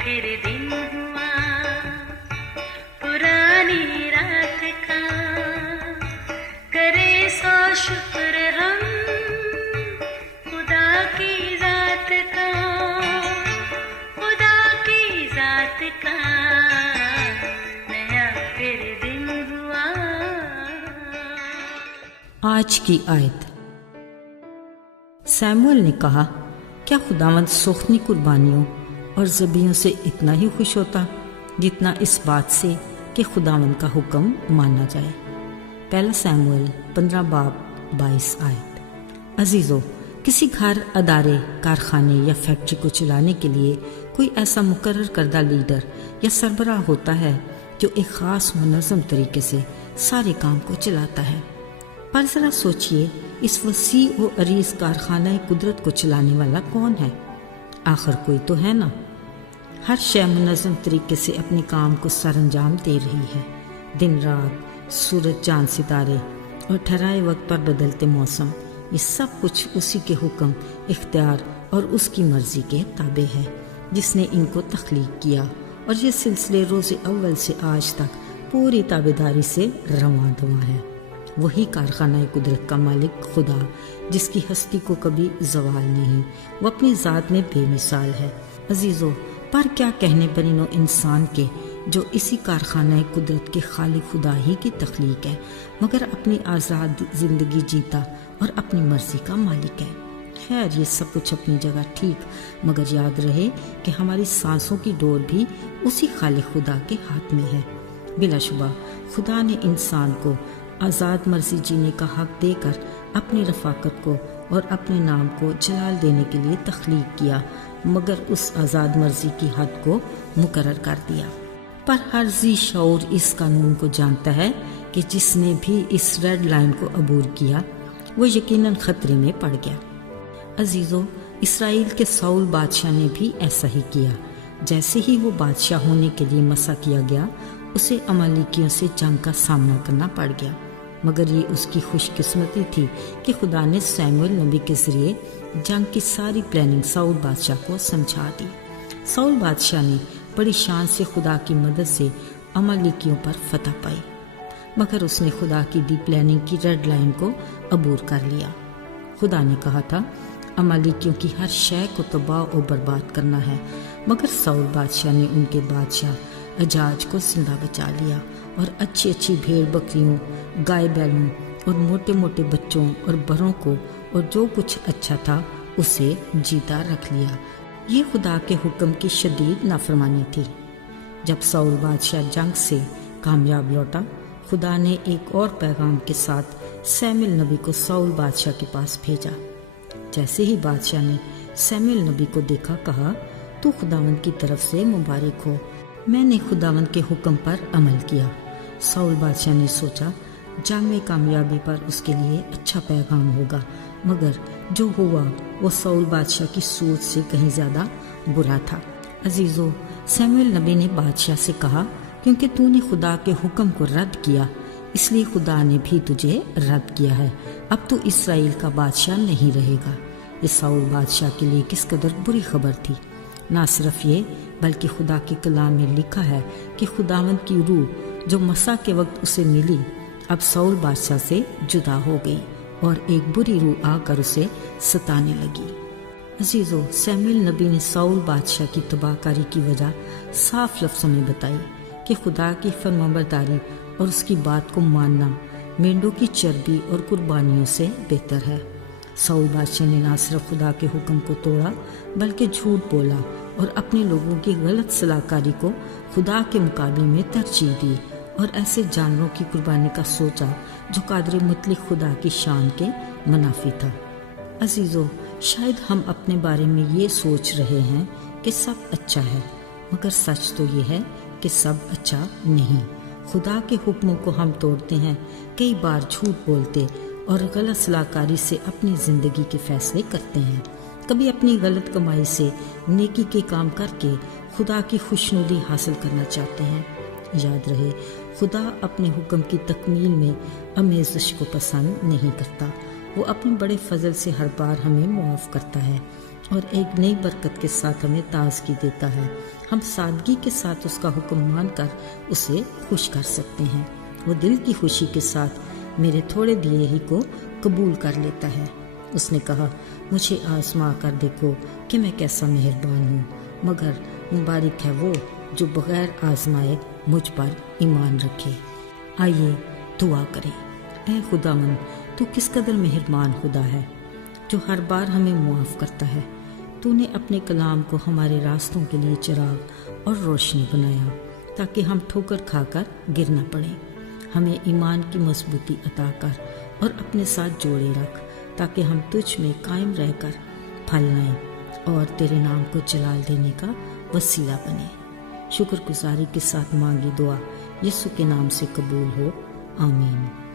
پھر دن ہوا پرانی رات کا، کرے سو شکر ہم خدا کی ذات کا، خدا کی ذات کا نیا پھر دن ہوا۔ آج کی آیت۔ سیموئیل نے کہا، کیا خداوند سوختنی قربانیوں اور ذبیحوں سے اتنا ہی خوش ہوتا جتنا اس بات سے کہ خداوند کا حکم مانا جائے؟ پہلا سیموئیل 15 باب 22 آیت۔ عزیزو، کسی گھر، ادارے، کارخانے یا فیکٹری کو چلانے کے لیے کوئی ایسا مقرر کردہ لیڈر یا سربراہ ہوتا ہے جو ایک خاص منظم طریقے سے سارے کام کو چلاتا ہے۔ پر ذرا سوچئے، اس وسیع و عریض کارخانہ قدرت کو چلانے والا کون ہے؟ آخر کوئی تو ہے نا۔ ہر شے منظم طریقے سے اپنے کام کو سر انجام دے رہی ہے۔ دن رات، سورج چاند ستارے اور ٹھہرائے وقت پر بدلتے موسم، یہ سب کچھ اسی کے حکم، اختیار اور اس کی مرضی کے تابع ہے جس نے ان کو تخلیق کیا، اور یہ سلسلے روز اول سے آج تک پوری تابعداری سے رواں دواں ہے۔ وہی کارخانہ قدرت کا مالک خدا، جس کی ہستی کو کبھی زوال نہیں، وہ اپنی ذات میں بے مثال ہے۔ عزیزو، پر کیا کہنے بنی انسان کے جو اسی کارخانہ قدرت کے خالق خدا ہی کی تخلیق ہے، مگر اپنی آزاد زندگی جیتا اور اپنی مرضی کا مالک ہے۔ خیر، یہ سب کچھ اپنی جگہ ٹھیک، مگر یاد رہے کہ ہماری سانسوں کی ڈور بھی اسی خالق خدا کے ہاتھ میں ہے۔ بلا شبہ خدا نے انسان کو آزاد مرضی جینے کا حق دے کر اپنی رفاقت کو اور اپنے نام کو جلال دینے کے لیے تخلیق کیا، مگر اس آزاد مرضی کی حد کو مقرر کر دیا۔ پر ہر ذی شعور اس قانون کو جانتا ہے کہ جس نے بھی اس ریڈ لائن کو عبور کیا وہ یقیناً خطرے میں پڑ گیا۔ عزیزو، اسرائیل کے ساؤل بادشاہ نے بھی ایسا ہی کیا۔ جیسے ہی وہ بادشاہ ہونے کے لیے مسا کیا گیا، اسے عمالیکیوں سے جنگ کا سامنا کرنا پڑ گیا، مگر یہ اس کی خوش قسمتی تھی کہ خدا نے سیموئیل نبی کے ذریعے جنگ کی ساری پلاننگ ساؤل بادشاہ کو سمجھا دی۔ ساؤل بادشاہ نے بڑی شان سے خدا کی مدد سے عمالیکیوں پر فتح پائی، مگر اس نے خدا کی دی پلاننگ کی ریڈ لائن کو عبور کر لیا۔ خدا نے کہا تھا عمالیکیوں کی ہر شے کو تباہ و برباد کرنا ہے، مگر ساؤل بادشاہ نے ان کے بادشاہ اجاج کو زندہ بچا لیا، اور اچھی اچھی بھیڑ بکریوں، گائے بیلوں اور موٹے موٹے بچوں اور بروں کو اور جو کچھ اچھا تھا اسے جیتا رکھ لیا۔ یہ خدا کے حکم کی شدید نافرمانی تھی۔ جب ساؤل بادشاہ جنگ سے کامیاب لوٹا، خدا نے ایک اور پیغام کے ساتھ سیموئیل نبی کو ساؤل بادشاہ کے پاس بھیجا۔ جیسے ہی بادشاہ نے سیموئیل نبی کو دیکھا، کہا، تو خداوند کی طرف سے مبارک ہو، میں نے خداوند کے حکم پر عمل کیا۔ ساؤل بادشاہ نے سوچا جنگ میں کامیابی پر اس کے لیے اچھا پیغام ہوگا، مگر جو ہوا وہ ساؤل بادشاہ کی سوچ سے کہیں زیادہ برا تھا۔ عزیزو، سیموئیل نبی نے بادشاہ سے کہا، کیونکہ تو نے خدا کے حکم کو رد کیا، اس لیے خدا نے بھی تجھے رد کیا ہے، اب تو اسرائیل کا بادشاہ نہیں رہے گا۔ یہ ساؤل بادشاہ کے لیے کس قدر بری خبر تھی۔ نہ صرف یہ، بلکہ خدا کے کلام میں لکھا ہے کہ خداوند کی روح جو مسا کے وقت اسے ملی، اب ساؤل بادشاہ سے جدا ہو گئی، اور ایک بری روح آ کر اسے ستانے لگی۔ عزیزو، سیموئیل نبی نے ساؤل بادشاہ کی تباہ کاری کی وجہ صاف لفظوں میں بتائی کہ خدا کی فرمانبرداری اور اس کی بات کو ماننا مینڈوں کی چربی اور قربانیوں سے بہتر ہے۔ ساؤل بادشاہ نے نہ صرف خدا کے حکم کو توڑا، بلکہ جھوٹ بولا اور اپنے لوگوں کی غلط صلاح کاری کو خدا کے مقابلے میں ترجیح دی، اور ایسے جانوروں کی قربانی کا سوچا جو قادر مطلق خدا کی شان کے منافی تھا۔ عزیزو، شاید ہم اپنے بارے میں یہ سوچ رہے ہیں کہ سب اچھا ہے، مگر سچ تو یہ ہے کہ سب اچھا نہیں۔ خدا کے حکموں کو ہم توڑتے ہیں، کئی بار جھوٹ بولتے اور غلط صلاح کاری سے اپنی زندگی کے فیصلے کرتے ہیں۔ کبھی اپنی غلط کمائی سے نیکی کے کام کر کے خدا کی خوشنودی حاصل کرنا چاہتے ہیں۔ یاد رہے، خدا اپنے حکم کی تکمیل میں آمیزش کو پسند نہیں کرتا، وہ اپنے بڑے فضل سے ہر بار ہمیں معاف کرتا ہے۔ اور ایک نئی برکت کے ساتھ ہمیں تازگی دیتا ہے۔ ہم سادگی کے ساتھ اس کا حکم مان کر اسے خوش کر سکتے ہیں۔ وہ دل کی خوشی کے ساتھ میرے تھوڑے دیے ہی کو قبول کر لیتا ہے۔ اس نے کہا، مجھے آزما کر دیکھو کہ میں کیسا مہربان ہوں، مگر مبارک ہے وہ جو بغیر آزمائے مجھ پر ایمان رکھے۔ آئیے دعا کریں۔ اے خداوند، تو کس قدر مہربان خدا ہے جو ہر بار ہمیں معاف کرتا ہے۔ تو نے اپنے کلام کو ہمارے راستوں کے لیے چراغ اور روشنی بنایا تاکہ ہم ٹھوکر کھا کر گر نہ پڑیں۔ ہمیں ایمان کی مضبوطی عطا کر اور اپنے ساتھ جوڑے رکھ تاکہ ہم تجھ میں قائم رہ کر پھل لائیں اور تیرے نام کو جلال دینے کا وسیلہ بنے۔ شکر گزاری کے ساتھ مانگی دعا یسوع کے نام سے قبول ہو، آمین۔